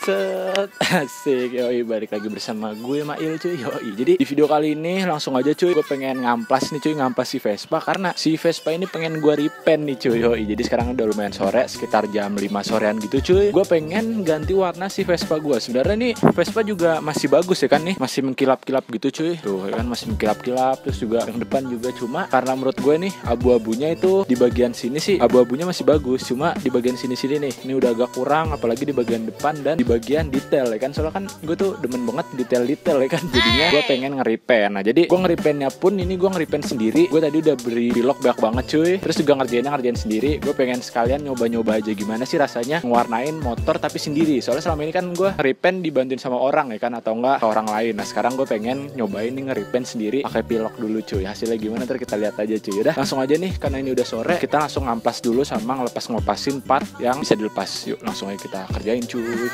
Set, asik, yoi, balik lagi bersama gue Mail cuy, yoi. Jadi di video kali ini langsung aja cuy, gue pengen ngamplas nih cuy, ngamplas si Vespa. Karena si Vespa ini pengen gue repaint nih cuy, yoi. Jadi sekarang udah lumayan sore, sekitar jam 5 sorean gitu cuy. Gue pengen ganti warna si Vespa gue. Sebenarnya nih Vespa juga masih bagus ya kan nih, masih mengkilap-kilap gitu cuy. Tuh ya kan, masih mengkilap-kilap. Terus juga yang depan juga, cuma karena menurut gue nih abu-abunya itu di bagian sini sih, abu-abunya masih bagus. Cuma di bagian sini-sini nih, ini udah agak kurang, apalagi di bagian depan dan di bagian detail ya kan. Soalnya kan gue tuh demen banget detail-detail ya kan. Jadinya gue pengen nge-repaint. Nah jadi gue nge-repaintnya pun ini gue nge-repaint sendiri. Gue tadi udah beri vlog banyak banget cuy. Terus juga ngerjain sendiri. Gue pengen sekalian nyoba-nyoba aja gimana sih rasanya ngewarnain motor tapi sendiri. Soalnya selama ini kan gue nge-repaint dibantuin sama orang ya kan, atau enggak ke orang lain. Nah sekarang gue pengen nyobain nih nge-repaint sendiri pakai pilok dulu cuy. Hasilnya gimana ntar kita lihat aja cuy. Udah langsung aja nih, karena ini udah sore, kita langsung ngamplas dulu sama ngelepas-ngelepasin part yang bisa dilepas. Yuk langsung aja kita kerjain cuy.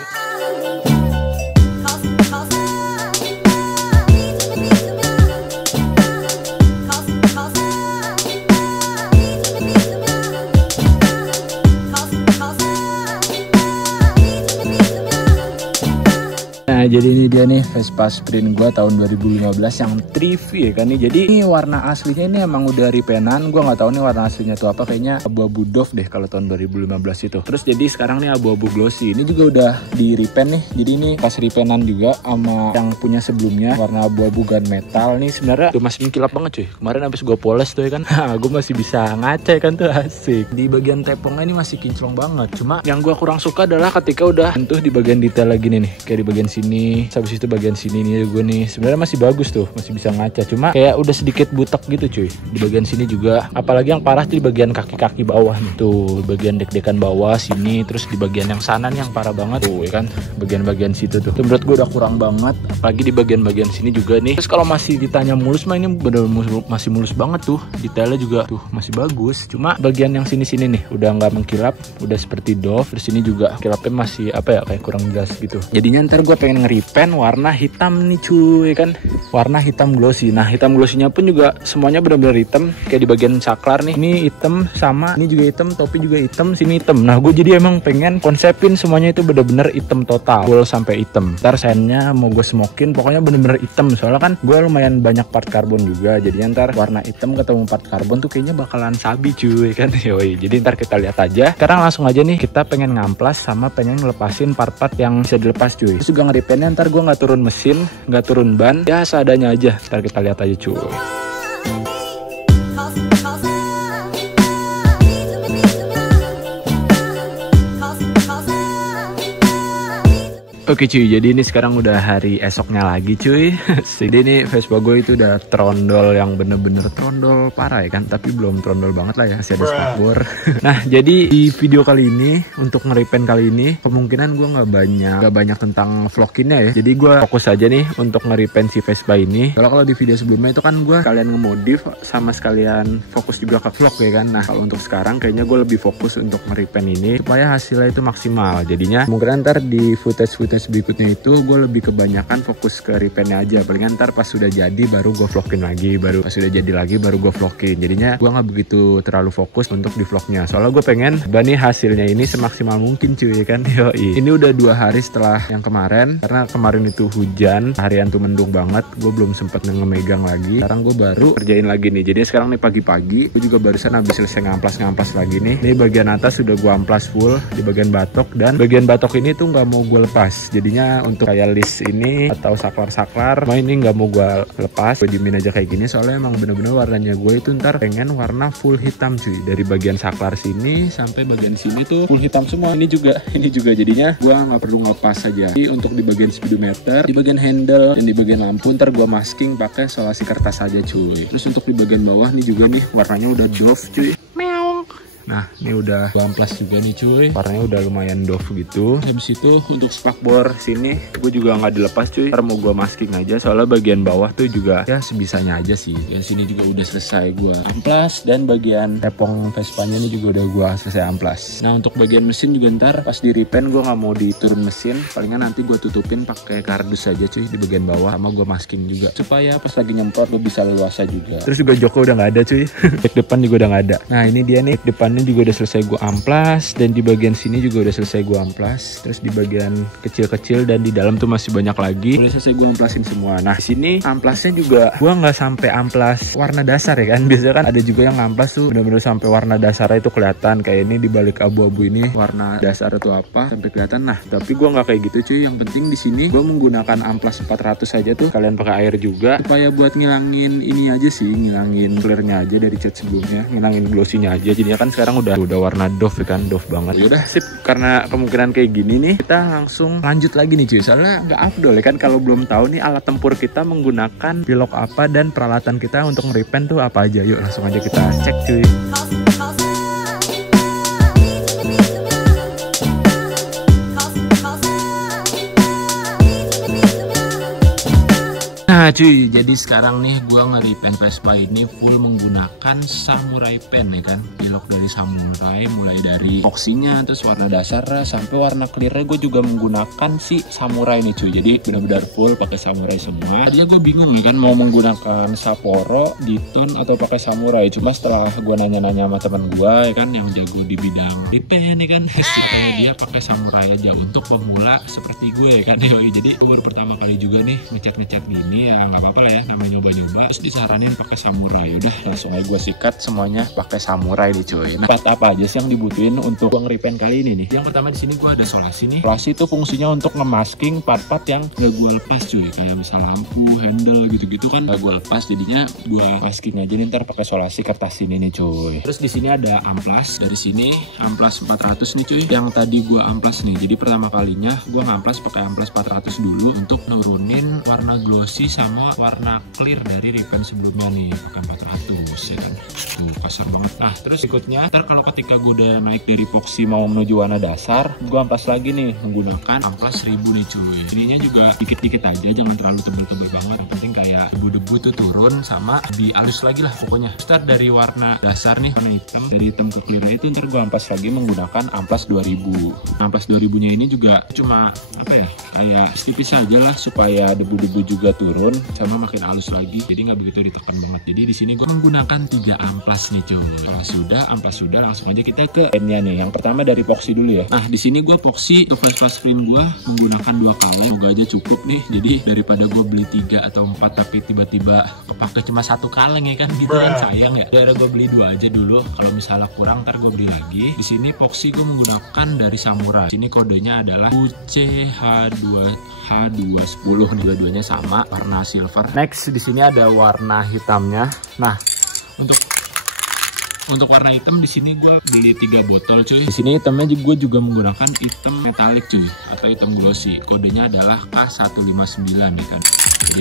Nah jadi ini dia nih Vespa Sprint gua tahun 2015 yang 3V ya kan nih. Jadi ini warna aslinya ini emang udah repaintan. Gua nggak tahu nih warna aslinya tuh apa, kayaknya abu-abu doff deh kalau tahun 2015 itu. Terus jadi sekarang nih abu-abu glossy. Ini juga udah di repaint nih. Jadi ini pas repaintan juga sama yang punya sebelumnya, warna abu-abu gunmetal nih. Sebenarnya tuh masih mengkilap banget cuy. Kemarin habis gua poles tuh ya kan. Gua masih bisa ngaca kan tuh, asik. Di bagian tepongnya ini masih kinclong banget. Cuma yang gua kurang suka adalah ketika udah sentuh di bagian detail lagi nih, kayak di bagian sini. Habis itu bagian sini nih gue nih sebenarnya masih bagus tuh, masih bisa ngaca, cuma kayak udah sedikit butek gitu cuy. Di bagian sini juga, apalagi yang parah tuh di bagian kaki-kaki bawah nih. Tuh bagian dek-dekan bawah sini, terus di bagian yang sana nih yang parah banget tuh ya kan, bagian-bagian situ tuh. Menurut gue udah kurang banget, apalagi di bagian-bagian sini juga nih. Terus kalau masih ditanya mulus mah ini bener masih mulus banget tuh. Detailnya juga tuh masih bagus, cuma bagian yang sini-sini nih udah nggak mengkilap, udah seperti doff. Terus ini juga kilapnya masih apa ya, kayak kurang jelas gitu. Jadinya ntar gue pengen nge-repaint warna hitam nih cuy kan, warna hitam glossy. Nah hitam glossinya pun juga semuanya benar-benar hitam, kayak di bagian saklar nih ini hitam, sama ini juga hitam, topi juga hitam, sini hitam. Nah gue jadi emang pengen konsepin semuanya itu bener-bener hitam total, full sampai hitam. Ntar sennya mau gue smokin, pokoknya bener-bener hitam. Soalnya kan gue lumayan banyak part karbon juga, jadinya ntar warna hitam ketemu part karbon tuh kayaknya bakalan sabi cuy kan. Yoi, jadi ntar kita lihat aja. Sekarang langsung aja nih kita pengen ngamplas sama pengen ngelepasin part-part yang bisa dilepas cuy. Terus juga nge-repaintnya ntar gue nggak turun mesin, nggak turun ban, ya seadanya aja. Ntar kita lihat aja cuy. Oke cuy, jadi ini sekarang udah hari esoknya lagi cuy. Jadi ini Vespa gue itu udah trondol yang bener-bener trondol parah ya kan, tapi belum trondol banget lah ya, masih ada spakbor. Nah jadi di video kali ini, untuk nge-repaint kali ini, kemungkinan gue nggak banyak tentang vloginnya ya. Jadi gue fokus aja nih untuk nge-repaint si Vespa ini. Kalau di video sebelumnya itu kan gue kalian nge-modif sama sekalian fokus juga ke vlog ya kan. Nah kalau untuk sekarang kayaknya gue lebih fokus untuk nge-repaint ini supaya hasilnya itu maksimal. Jadinya kemungkinan ntar di footage berikutnya itu gue lebih kebanyakan fokus ke repaintnya aja. Palingan ntar pas sudah jadi baru gue vlogin lagi, baru pas sudah jadi lagi baru gue vlogin. Jadinya gue nggak begitu terlalu fokus untuk di vlognya, soalnya gue pengen bani hasilnya ini semaksimal mungkin cuy kan. Yoi. Ini udah 2 hari setelah yang kemarin, karena kemarin itu hujan harian tuh, mendung banget, gue belum sempet ngemegang lagi. Sekarang gue baru kerjain lagi nih. Jadi sekarang nih pagi-pagi gue juga barusan habis selesai ngamplas lagi nih. Ini bagian atas sudah gue amplas full di bagian batok, dan bagian batok ini tuh nggak mau gue lepas. Jadinya untuk kayak list ini atau saklar-saklar, ini nggak mau gue lepas, gue diemin aja kayak gini. Soalnya emang bener-bener warnanya gue itu ntar pengen warna full hitam cuy. Dari bagian saklar sini sampai bagian sini tuh full hitam semua. Ini juga jadinya gue nggak perlu ngelepas aja. Jadi untuk di bagian speedometer, di bagian handle, dan di bagian lampu ntar gue masking pakai solasi kertas aja cuy. Terus untuk di bagian bawah nih juga nih warnanya udah doff cuy. Nah ini udah gue amplas juga nih cuy, warnanya udah lumayan doff gitu. Habis itu untuk spakbor sini gue juga nggak dilepas cuy, ntar mau gue masking aja. Soalnya bagian bawah tuh juga ya sebisanya aja sih. Dan sini juga udah selesai gue amplas, dan bagian tepong Vespanya ini juga udah gue selesai amplas. Nah untuk bagian mesin juga ntar pas di repaint gue nggak mau diturun mesin, palingan nanti gue tutupin pakai kardus aja cuy di bagian bawah, sama gue masking juga supaya pas lagi nyemprot gue bisa leluasa juga. Terus juga joko udah nggak ada cuy. Dek depan juga udah nggak ada. Nah ini dia nih depan ini juga udah selesai gue amplas, dan di bagian sini juga udah selesai gue amplas. Terus di bagian kecil-kecil dan di dalam tuh masih banyak lagi udah selesai gue amplasin semua. Nah, di sini amplasnya juga gue nggak sampai amplas warna dasar ya kan. Biasanya kan ada juga yang amplas tuh bener-bener sampai warna dasarnya itu kelihatan. Kayak ini di balik abu-abu ini warna dasar atau apa sampai kelihatan. Nah, tapi gue nggak kayak gitu cuy. Yang penting di sini gue menggunakan amplas 400 aja tuh. Kalian pakai air juga supaya buat ngilangin ini aja sih, ngilangin clearnya aja dari cat sebelumnya, ngilangin glossy-nya aja. Jadinya kan sekarang udah warna doff ya kan, doff banget. Yaudah sip, karena kemungkinan kayak gini nih kita langsung lanjut lagi nih cuy. Soalnya nggak afdol ya kan kalau belum tahu nih alat tempur kita menggunakan pilok apa dan peralatan kita untuk nge-repaint tuh apa aja. Yuk langsung aja kita cek cuy. Nah cuy, jadi sekarang nih gue nge-repaint Vespa ini full menggunakan samurai pen ya kan. Pilok dari samurai, mulai dari epoksinya, terus warna dasarnya sampai warna clearnya gue juga menggunakan si samurai nih cuy. Jadi benar-benar full pakai samurai semua. Tadinya gue bingung ya kan mau menggunakan Sapporo, Diton atau pakai samurai. Cuma setelah gue nanya-nanya sama teman gue ya kan yang jago di bidang repaint ya kan, kayak dia pakai samurai aja untuk pemula seperti gue ya kan. Jadi gue baru pertama kali juga nih ngecat gini ya, nggak apa-apa lah ya, namanya nyoba-nyoba. Terus disaranin pakai samurai, udah langsung aja gue sikat semuanya pakai samurai nih cuy. Nah, part apa aja sih yang dibutuhin untuk gue nge-repaint kali ini nih? Yang pertama di sini gue ada solasi nih. Solasi itu fungsinya untuk ngemasking part-part yang gak gue lepas cuy, kayak misal lampu, handle gitu-gitu kan gak gue lepas, jadinya gue masking aja nih ntar pakai solasi kertas ini nih cuy. Terus di sini ada amplas, dari sini amplas 400 nih cuy, yang tadi gue amplas nih. Jadi pertama kalinya gue ngamplas pakai amplas 400 dulu untuk nurunin warna glossy sama warna clear dari repaint sebelumnya nih, pakai 400 ya kan. Tuh kasar banget. Nah terus berikutnya ntar kalau ketika gue udah naik dari epoxy mau menuju warna dasar, gue amplas lagi nih menggunakan amplas 1000 nih cuy. Ininya juga dikit-dikit aja, jangan terlalu tebel-tebel banget. Yang penting kayak debu-debu tuh turun sama lebih halus lagi lah pokoknya. Start dari warna dasar nih, warna hitam, dari hitam ke clear itu ntar gue amplas lagi menggunakan amplas 2000. Amplas 2000 nya ini juga cuma apa ya, kayak tipis aja lah supaya debu-debu juga turun sama makin halus lagi, jadi nggak begitu ditekan banget. Jadi di sini gue menggunakan 3 amplas nih cuy. Kalau sudah amplas sudah, langsung aja kita ke endnya nih. Yang pertama dari epoxy dulu ya. Nah di sini gue epoxy untuk Vespa Sprint gue menggunakan 2 kaleng, semoga aja cukup nih. Jadi daripada gue beli 3 atau 4 tapi tiba-tiba kepake cuma 1 kaleng ya kan, gitu kan sayang ya. Dari gue beli 2 aja dulu, kalau misalnya kurang ntar gue beli lagi. Di sini epoxy gue menggunakan dari samurai. Sini kodenya adalah UCH210, dua-duanya sama warna silver. Next di sini ada warna hitamnya. Nah, untuk warna hitam di sini gue beli 3 botol cuy. Di sini hitamnya gue juga menggunakan hitam metalik cuy, atau hitam glossy. Kodenya adalah K159 ya kan.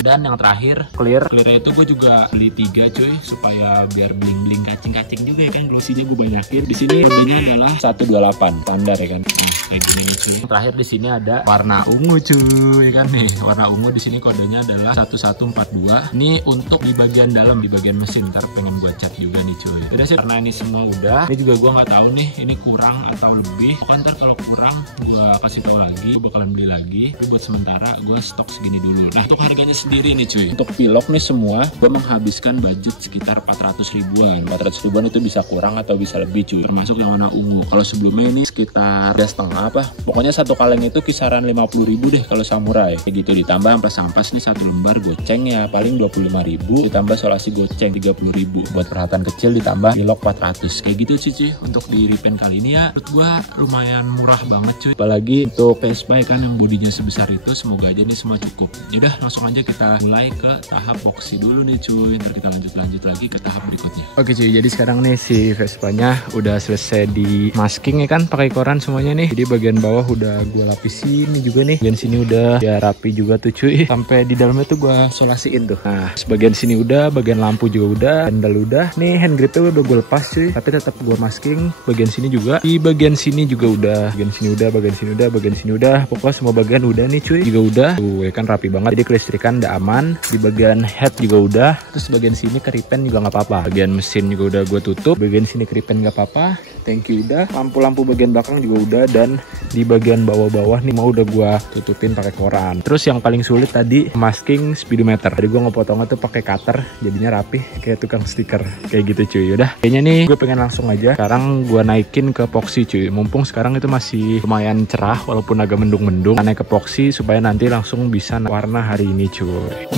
Dan yang terakhir clearnya itu gue juga beli 3 cuy, supaya biar bling-bling kacing-kacing juga ya kan, glossy-nya gue banyakin. Di sini kodenya adalah 128 standar ya kan. Kayak gini cuy. Terakhir di sini ada warna ungu cuy kan nih. Warna ungu di sini kodenya adalah 1142. Ini untuk di bagian dalam, di bagian mesin. Ntar pengen gue cat juga nih cuy. Udah sih, karena ini semua udah. Ini juga gue nggak tahu nih ini kurang atau lebih. Pokoknya ntar kalau kurang gue kasih tahu lagi, gue bakalan beli lagi. Tapi buat sementara gue stok segini dulu. Nah untuk harganya sendiri nih cuy, untuk pilok nih semua gue menghabiskan budget sekitar 400 ribuan. 400 ribuan itu bisa kurang atau bisa lebih cuy, termasuk yang warna ungu. Kalau sebelumnya ini sekitar 3,5 apa, pokoknya 1 kaleng itu kisaran 50.000 deh kalau samurai kayak gitu. Ditambah ampas nih 1 lembar goceng ya paling 25.000, ditambah solasi goceng 30.000 buat peralatan kecil, ditambah pilok 400 kayak gitu cuy. Untuk di repaint kali ini ya menurut gua lumayan murah banget cuy, apalagi untuk Vespa kan yang bodinya sebesar itu. Semoga aja nih semua cukup. Yaudah langsung aja kita mulai ke tahap epoxy dulu nih cuy, ntar kita lanjut lagi ke tahap berikutnya. Oke cuy, jadi sekarang nih si Vespanya udah selesai di masking ya kan, pakai koran semuanya nih. Jadi bagian bawah udah gue lapisin nih juga nih, bagian sini udah ya rapi juga tuh cuy, sampai di dalamnya tuh gue solasiin tuh. Nah sebagian sini udah, bagian lampu juga udah, handle udah, nih hand gripnya udah gue lepas cuy, tapi tetap gue masking. Bagian sini juga, di bagian sini juga udah, bagian sini udah, bagian sini udah, bagian sini udah, pokoknya semua bagian udah nih cuy, juga udah tuh ya kan, rapi banget. Jadi kelistrikan udah aman, di bagian head juga udah, terus bagian sini keripen juga nggak apa-apa, bagian mesin juga udah gue tutup, bagian sini keripen nggak apa-apa. thank you udah. Lampu-lampu bagian belakang juga udah, dan di bagian bawah-bawah nih mau udah gua tutupin pakai koran. Terus yang paling sulit tadi masking speedometer. Tadi gua ngepotongnya tuh pakai cutter, jadinya rapih kayak tukang stiker kayak gitu cuy. Udah, kayaknya nih gue pengen langsung aja sekarang gua naikin ke epoxy cuy. Mumpung sekarang itu masih lumayan cerah walaupun agak mendung-mendung. Naik ke epoxy supaya nanti langsung bisa warna hari ini cuy.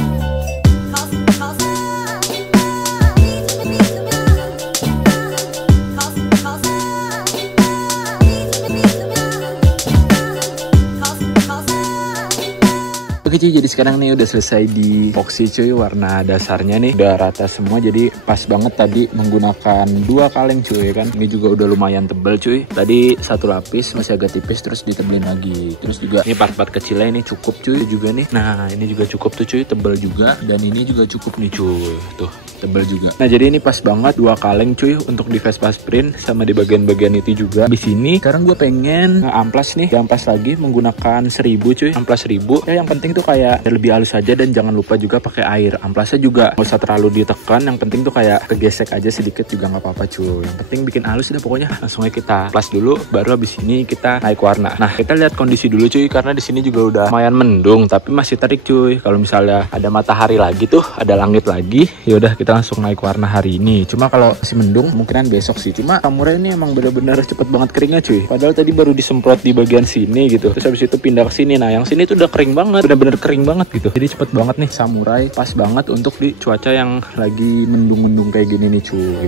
Oke cuy, jadi sekarang nih udah selesai di epoxy cuy, warna dasarnya nih udah rata semua, jadi pas banget tadi menggunakan 2 kaleng cuy kan. Ini juga udah lumayan tebal cuy. Tadi 1 lapis masih agak tipis, terus ditebelin lagi. Terus juga ini part-part kecilnya ini cukup cuy juga nih. Nah ini juga cukup tuh cuy, tebal juga. Dan ini juga cukup nih cuy, tuh tebal juga. Nah jadi ini pas banget 2 kaleng cuy untuk di Vespa Sprint sama di bagian-bagian itu juga. Di sini sekarang gue pengen amplas nih, amplas lagi menggunakan 1000 cuy, amplas 1000. Ya yang penting tuh kayak lebih halus aja, dan jangan lupa juga pakai air. Amplasnya juga nggak usah terlalu ditekan, yang penting tuh kayak kegesek aja sedikit juga nggak apa-apa cuy. Yang penting bikin halus deh pokoknya. Langsung aja kita amplas dulu, baru habis ini kita naik warna. Nah kita lihat kondisi dulu cuy, karena di sini juga udah lumayan mendung tapi masih terik cuy. Kalau misalnya ada matahari lagi tuh, ada langit lagi, yaudah kita langsung naik warna hari ini. Cuma kalau masih mendung kemungkinan besok sih. Cuma samurai ini emang bener-bener cepet banget keringnya cuy. Padahal tadi baru disemprot di bagian sini gitu, terus habis itu pindah ke sini. Nah yang sini tuh udah kering banget, bener-bener kering banget gitu. Jadi cepet banget nih samurai, pas banget untuk di cuaca yang lagi mendung-mendung kayak gini nih cuy.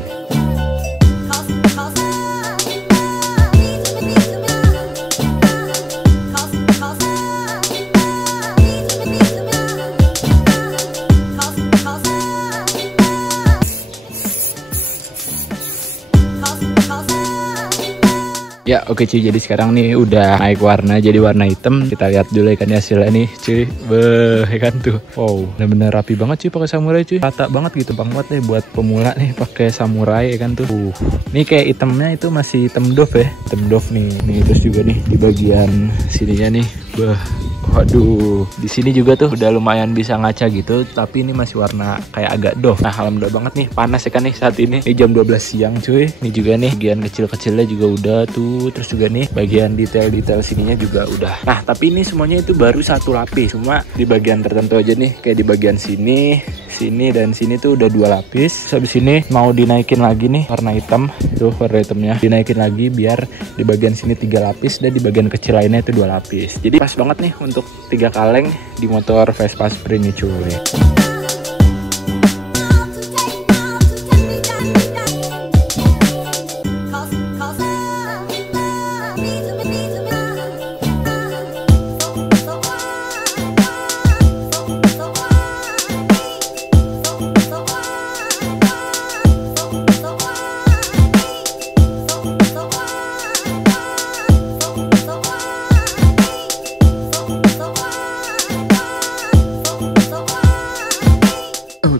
Ya oke cuy, jadi sekarang nih udah naik warna jadi warna hitam. Kita lihat dulu ya kan hasilnya nih cuy. Beuh, ya kan tuh. Wow, bener-bener rapi banget cuy pakai samurai cuy. Rata banget gitu, banget deh buat pemula nih pakai samurai ya kan tuh. Nih kayak hitamnya itu masih hitam doff ya. Hitam doff nih. Nih terus juga nih di bagian sininya nih. Beuh. Waduh, di sini juga tuh udah lumayan bisa ngaca gitu, tapi ini masih warna kayak agak doff. Nah, alhamdulillah banget nih, panas ya kan nih saat ini. Ini jam 12 siang cuy. Ini juga nih bagian kecil-kecilnya juga udah tuh, terus juga nih bagian detail-detail sininya juga udah. Nah, tapi ini semuanya itu baru 1 lapis. Cuma di bagian tertentu aja nih, kayak di bagian sini, dan sini tuh udah 2 lapis. Terus habis ini mau dinaikin lagi nih warna hitam. Tuh warna hitamnya dinaikin lagi biar di bagian sini 3 lapis dan di bagian kecil lainnya itu 2 lapis. Jadi pas banget nih untuk 3 kaleng di motor Vespa Sprint nih cuy.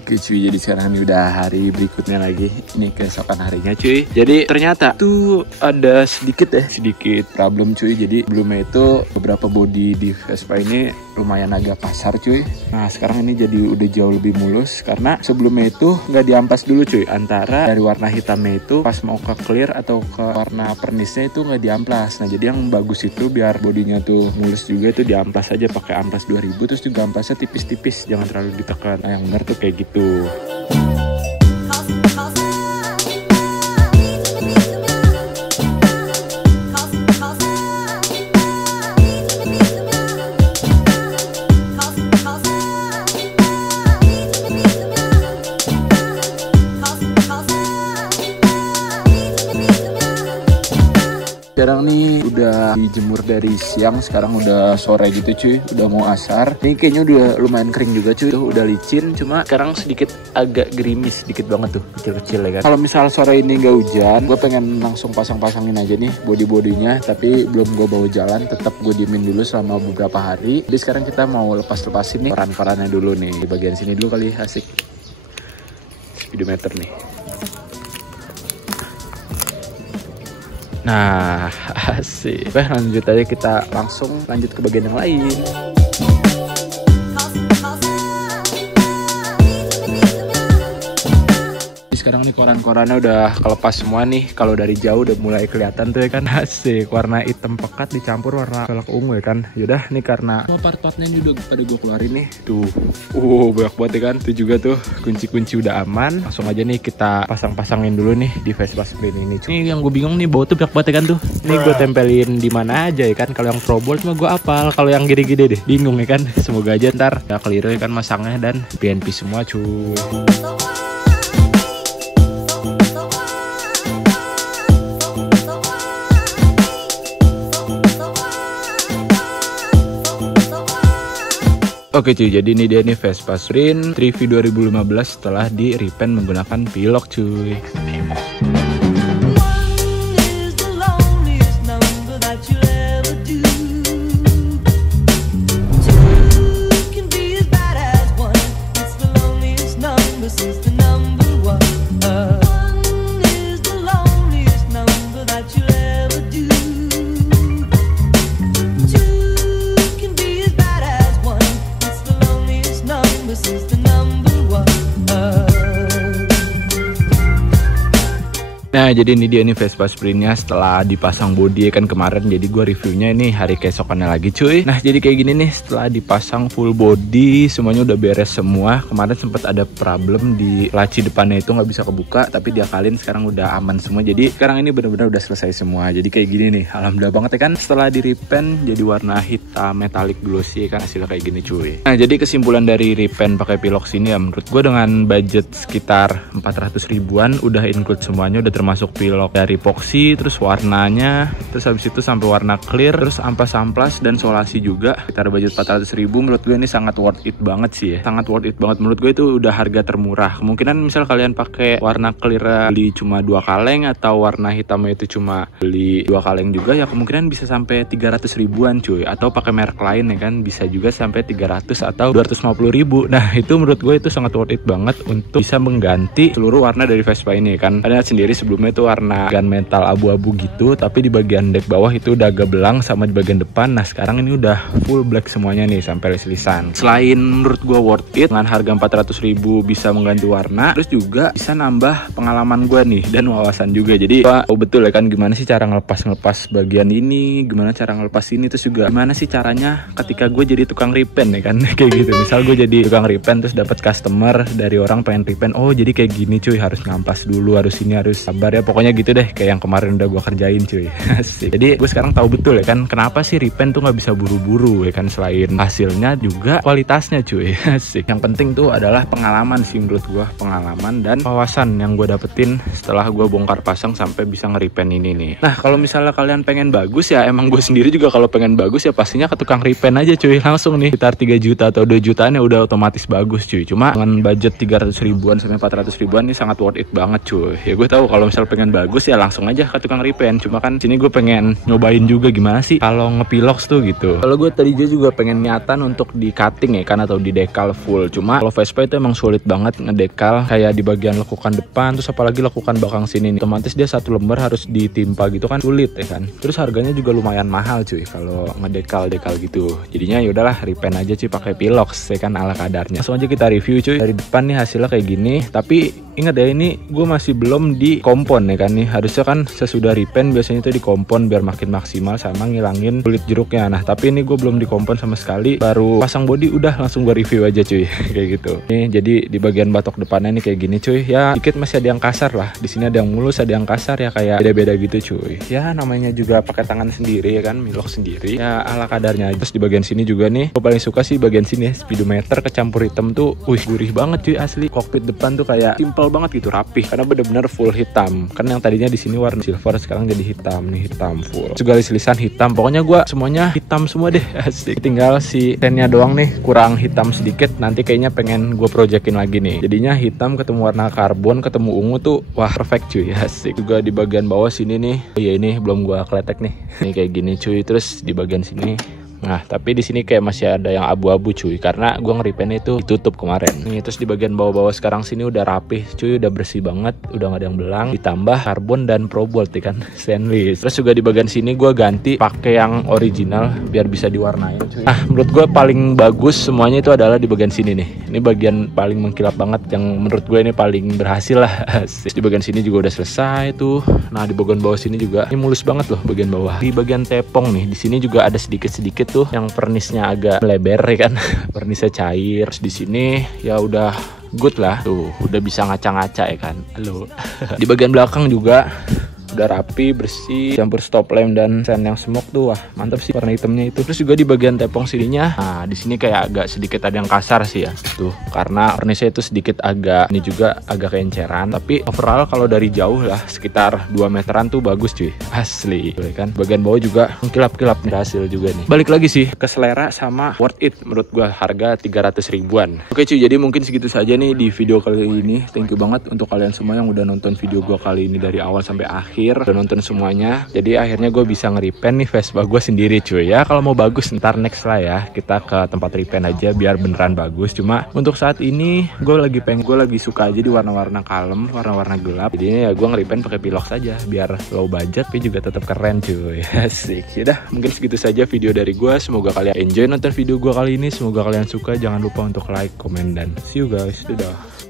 Oke cuy, jadi sekarang ini udah hari berikutnya lagi. Ini keesokan harinya cuy. Jadi ternyata tuh ada sedikit problem cuy. Jadi sebelumnya itu beberapa bodi di Vespa ini lumayan agak kasar cuy. Nah sekarang ini jadi udah jauh lebih mulus, karena sebelumnya itu nggak diampas dulu cuy. Antara dari warna hitamnya itu pas mau ke clear atau ke warna pernisnya itu nggak diamplas. Nah jadi yang bagus itu biar bodinya tuh mulus juga itu diamplas aja pakai amplas 2000. Terus juga amplasnya tipis-tipis, jangan terlalu ditekan. Nah yang benar tuh kayak gitu. Sekarang nih udah dijemur dari siang, sekarang udah sore gitu cuy, udah mau asar. Ini kayaknya udah lumayan kering juga cuy, tuh udah licin, cuma sekarang sedikit agak gerimis, sedikit banget tuh, kecil-kecil ya kan. Kalau misal sore ini nggak hujan, gue pengen langsung pasang-pasangin aja nih bodi-bodinya, tapi belum gue bawa jalan, tetap gue diemin dulu selama beberapa hari. Jadi sekarang kita mau lepas-lepasin nih koran-korannya dulu nih, di bagian sini dulu kali, asik. Speedometer nih. Nah, asik. Oke, lanjut aja, kita langsung lanjut ke bagian yang lain. Sekarang Ini koran-korannya udah kelepas semua nih. Kalau dari jauh udah mulai kelihatan tuh ya kan. Asik, warna hitam pekat dicampur warna velg ungu ya kan. Yaudah nih karena semua part-partnya ini udah pada gue keluarin nih. Tuh, banyak banget ya kan. Itu juga tuh kunci-kunci udah aman. Langsung aja nih kita pasang-pasangin dulu nih di Vespa Sprint ini. Ini yang gue bingung nih, bau tuh banyak banget ya kan tuh. Ini gue tempelin di mana aja ya kan. Kalau yang Pro Bolt mah gue apal. Kalau yang gede-gede deh bingung ya kan. Semoga aja ntar ya keliru ya kan masangnya dan PNP semua cuy. Oke cuy, jadi ini dia nih Vespa Sprint 3V 2015 setelah di repaint menggunakan Pilox cuy. Nah jadi ini dia nih Vespa Sprintnya setelah dipasang bodi ya kan kemarin. Jadi gue reviewnya ini hari keesokannya lagi cuy. Nah jadi kayak gini nih setelah dipasang full body semuanya udah beres semua. Kemarin sempat ada problem di laci depannya itu nggak bisa kebuka, tapi diakalin sekarang udah aman semua. Jadi sekarang ini benar-benar udah selesai semua. Jadi kayak gini nih, alhamdulillah banget ya kan. Setelah di repaint jadi warna hitam metallic glossy kan, hasilnya kayak gini cuy. Nah jadi kesimpulan dari repaint pakai Pilox ini ya, menurut gue dengan budget sekitar 400 ribuan udah include semuanya, udah termasuk Pilox dari epoxy, terus warnanya, terus habis itu sampai warna clear, terus amplas-amplas dan solasi juga. Sekitar budget 400 ribu, menurut gue ini sangat worth it banget sih ya. Sangat worth it banget, menurut gue itu udah harga termurah. Kemungkinan misal kalian pakai warna clear beli cuma 2 kaleng atau warna hitamnya itu cuma beli 2 kaleng juga ya, kemungkinan bisa sampai 300 ribuan cuy. Atau pakai merek lain ya kan, bisa juga sampai 300 atau 250 ribu. Nah itu menurut gue itu sangat worth it banget untuk bisa mengganti seluruh warna dari Vespa ini kan. Kalian lihat sendiri sebelumnya itu warna gunmetal abu-abu gitu, tapi di bagian deck bawah itu udah agak belang sama di bagian depan. Nah sekarang ini udah full black semuanya nih sampai lis-lisan. Selain menurut gue worth it dengan harga 400 ribu bisa mengganti warna, terus juga bisa nambah pengalaman gue nih dan wawasan juga. Jadi oh betul ya kan gimana sih cara ngelepas bagian ini, gimana cara ngelepas ini, terus juga gimana sih caranya ketika gue jadi tukang repaint ya kan. Kayak gitu, misal gue jadi tukang repaint terus dapat customer dari orang pengen repaint, oh jadi kayak gini cuy, harus ngampas dulu, harus ini, harus sabar ya, pokoknya gitu deh kayak yang kemarin udah gue kerjain cuy. Jadi gue sekarang tahu betul ya kan kenapa sih repaint tuh nggak bisa buru-buru ya kan, selain hasilnya juga kualitasnya cuy. Asik. Yang penting tuh adalah pengalaman sih menurut gue, pengalaman dan wawasan yang gue dapetin setelah gue bongkar pasang sampai bisa nge-repaint ini nih. Nah kalau misalnya kalian pengen bagus ya, emang gue sendiri juga kalau pengen bagus ya pastinya ke tukang repaint aja cuy, langsung nih sekitar 3 juta atau 2 jutaan ya udah otomatis bagus cuy. Cuma dengan budget 300 ribuan sampai 400 ribuan ini sangat worth it banget cuy. Ya gue tahu kalau misal pengen bagus ya langsung aja ke tukang repaint, cuma kan sini gue pengen nyobain juga gimana sih kalau nge-Pilox tuh gitu. Kalau gue tadi juga pengen niatan untuk di cutting ya kan, atau di dekal full, cuma kalau Vespa itu emang sulit banget ngedekal kayak di bagian lekukan depan, terus apalagi lekukan belakang sini nih, otomatis dia satu lembar harus ditimpa gitu kan, sulit ya kan. Terus harganya juga lumayan mahal cuy kalau ngedekal gitu. Jadinya yaudahlah repaint aja cuy pakai Pilox ya kan, ala kadarnya. Langsung aja kita review cuy. Dari depan nih hasilnya kayak gini, tapi ingat ya ini gue masih belum di kompon ya kan nih. Harusnya kan sesudah repaint biasanya itu di kompon biar makin maksimal sama ngilangin kulit jeruknya. Nah tapi ini gue belum di kompon sama sekali, baru pasang body udah langsung gue review aja cuy. Kayak gitu. Nih jadi di bagian batok depannya nih kayak gini cuy. Ya dikit masih ada yang kasar lah. Di sini ada yang mulus, ada yang kasar ya, kayak beda-beda gitu cuy. Ya namanya juga pakai tangan sendiri ya kan, Pilox sendiri. Ya ala kadarnya. Terus di bagian sini juga nih, gue paling suka sih bagian sini ya, speedometer kecampur hitam tuh, gurih banget cuy asli. Kokpit depan tuh kayak simple banget gitu, rapih karena bener-bener full hitam. Kan yang tadinya di sini warna silver, sekarang jadi hitam nih, hitam full. Juga lisan hitam. Pokoknya gue semuanya hitam semua deh. Asik. Tinggal si tennya doang nih kurang hitam sedikit. Nanti kayaknya pengen gue projekin lagi nih. Jadinya hitam ketemu warna karbon ketemu ungu tuh wah perfect cuy. Asik. Juga di bagian bawah sini nih. Oh iya ini belum gue kletek nih. Ini kayak gini cuy. Terus di bagian sini Nah, tapi di sini kayak masih ada yang abu-abu cuy, karena gua nge-repaint itu ditutup kemarin. Nih, terus di bagian bawah-bawah sekarang sini udah rapih cuy, udah bersih banget, udah nggak ada yang belang. Ditambah karbon dan ProBolt ya kan, stainless. Terus juga di bagian sini gua ganti pakai yang original biar bisa diwarnain cuy. Nah, menurut gua paling bagus semuanya itu adalah di bagian sini nih. Ini bagian paling mengkilap banget, yang menurut gue ini paling berhasil lah. Di bagian sini juga udah selesai tuh. Nah, di bagian bawah sini juga ini mulus banget loh bagian bawah. Di bagian tepong nih, di sini juga ada sedikit-sedikit tuh yang vernisnya agak melebar ya kan. Vernisnya cair. Terus di sini ya udah good lah. Tuh, udah bisa ngaca-ngaca ya kan. Halo. Di bagian belakang juga udah rapi, bersih, campur stop lamp dan sen yang smoke tuh, wah mantap sih warna hitamnya itu. Terus juga di bagian tepong sininya, nah di sini kayak agak sedikit ada yang kasar sih ya, tuh karena vernisnya itu sedikit agak, ini juga agak keenceran. Tapi overall kalau dari jauh lah sekitar 2 meteran tuh bagus cuy, asli kan. Bagian bawah juga kilap-kilap nih, hasil juga nih. Balik lagi sih ke selera sama worth it menurut gua, harga 300 ribuan. Oke cuy, jadi mungkin segitu saja nih di video kali ini. Thank you banget untuk kalian semua yang udah nonton video gua kali ini dari awal sampai akhir. Udah nonton semuanya, jadi akhirnya gue bisa nge-repaint nih Vespa gue sendiri cuy ya. Kalau mau bagus ntar next lah ya, kita ke tempat repaint aja biar beneran bagus. Cuma untuk saat ini gue lagi suka aja di warna-warna kalem, warna-warna gelap. Jadi ini ya gue nge-repaint pakai Pilox saja biar low budget tapi juga tetap keren cuy. Asik. Yaudah, mungkin segitu saja video dari gue. Semoga kalian enjoy nonton video gue kali ini, semoga kalian suka. Jangan lupa untuk like, comment, dan see you guys. Dadah.